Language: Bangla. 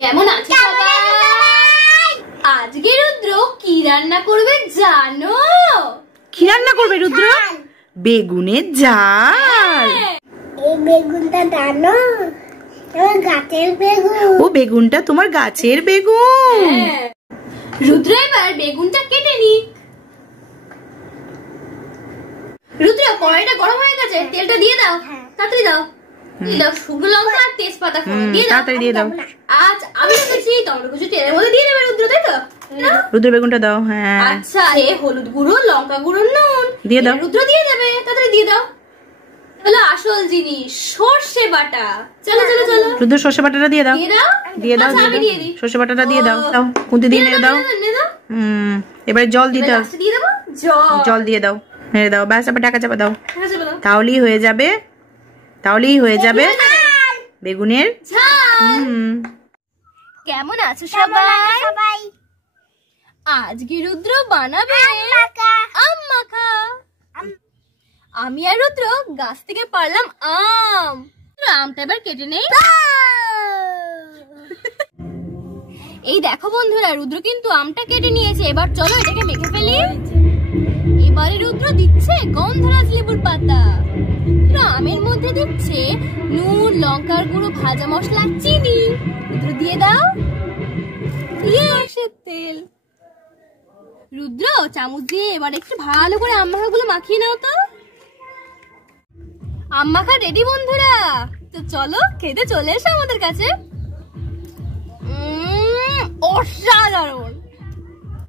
কেমন আছো সবাই? আজকে রুদ্র কি রান্না করবে জানো? কি রান্না করবে রুদ্র? বেগুনের ঝাল। এই বেগুনটা জানো? আমার গাছের বেগুন। ও বেগুনটা তোমার গাছের বেগুন। রুদ্র এবার বেগুনটা কেটে নি। রুদ্র কড়াইটা গরম হয়ে গেছে, তেলটা দিয়ে দাও। তাড়াতাড়ি দাও। দিয়ে দাও শুকনো লঙ্কা আর তেজপাতা ফোড়ন দিয়ে দাও। তাড়াতাড়ি দিয়ে দাও। আজ আমি রেখেছি টমেটো কুচি তেলের মধ্যে দিয়ে দেবে রুদ্র, তাই তো? রুদ্র বেগুনটা দাও। হ্যাঁ আচ্ছা, এ হলুদ গুঁড়ো, লঙ্কা গুঁড়ো, নুন দিয়ে দাও। রুদ্র দিয়ে দেবে, তাড়াতাড়ি দিয়ে দাও। হলো আসল জিনিস, সর্ষে বাটা। চলো চলো চলো রুদ্র সর্ষে বাটাটা দিয়ে দাও। দিয়ে দাও দিয়ে দাও। আচ্ছা, আমি দিয়ে দিই। সর্ষে বাটাটা দিয়ে দাও। দাও খুন্তি দিয়ে নেড়ে দাও। এবারে জল দিতে দাও। দিয়ে দেবো জল দিয়ে দাও, নেড়ে দাও। ব্যাস আবার ঢাকা চাপা দাও। দাও। তাহলেই হয়ে যাবে, বেগুনের ঝাল। কেমন আছো সবাই? আজকে রুদ্র বানাবে আম মাখা। আমি আর রুদ্র গাছ থেকে পারলাম আম। আমটা এবার কেটে নেই। এই দেখো বন্ধুরা, রুদ্র কিন্তু আমটা কেটে নিয়েছে। এবার চলো এটাকে মেখে ফেলি। এবারে রুদ্র দিচ্ছে গন্ধরাজ লেবুর পাতা। আমের মধ্যে দিচ্ছে নুন, লঙ্কার গুঁড়ো, ভাজা মশলা, চিনি। রুদ্র দিয়ে দাও। দিয়ে সর্ষের তেল। রুদ্র চামচ দিয়ে এবার একটু ভালো করে আম মাখাগুলো মাখিয়ে নাও তো। আম মাখা রেডি বন্ধুরা। তো চলো খেতে চলে এসো আমাদের কাছে। অসাধারণ।